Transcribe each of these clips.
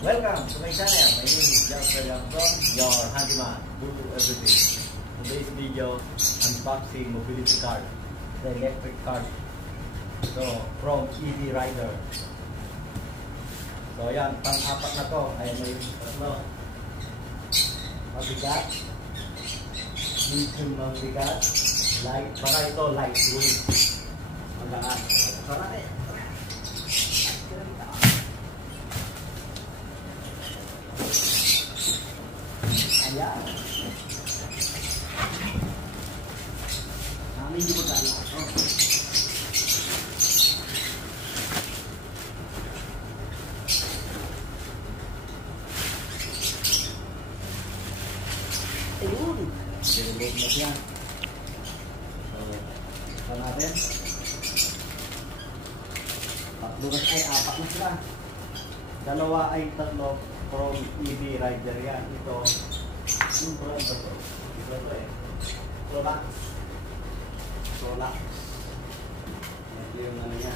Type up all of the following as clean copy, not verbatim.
Welcome to my channel. My name is Jasper Yang from your handyman. Do everything. Today's video, unboxing mobility card, the electric card. So from EV Rider. So yan, pang-apat na to. Ayan na yung tatlo. Mabigat. Medium mabigat. Light. Baka ito lightweight. Magaan. Sarap eh. Ayan. Hindi ko dahil ako. Ayun. Sinulog na siya. So, ito natin. Apat na sila. Dalawa ay tatlo from EV Rider yan. Ito. Yung brand ba ito? Ito eh. Prolax. Prolax. Ito yung ano niya.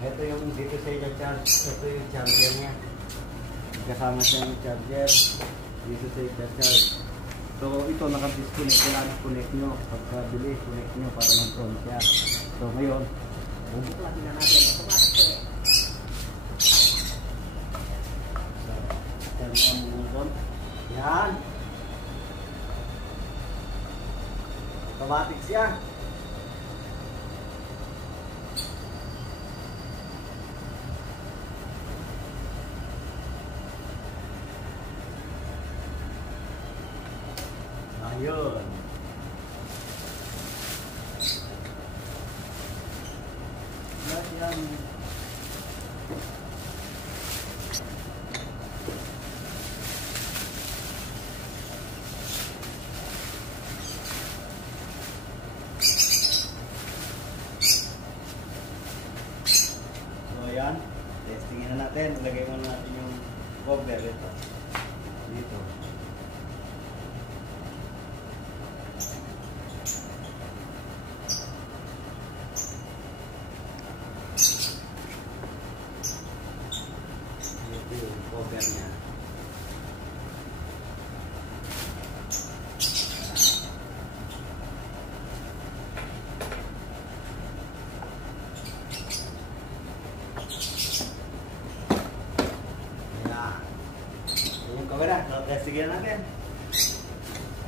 Ito yung dito sa i-charge. Ito yung charger niya. Kasama siya yung charger. Dito sa i-charge. So ito naka-disconnect. Kailangan connect nyo. Pagkabili, connect nyo para mag-on siya. So ngayon, bubuklatin na natin. Automatic eh. Yan. Automatic siya. Ayun. Yan. Ayan, testingin na natin. Lagay muna natin yung cover ito. Dito. Ito yung cover niya. Kamera, testingin natin.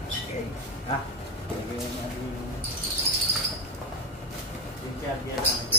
Okay. Lagyan natin yung charger natin.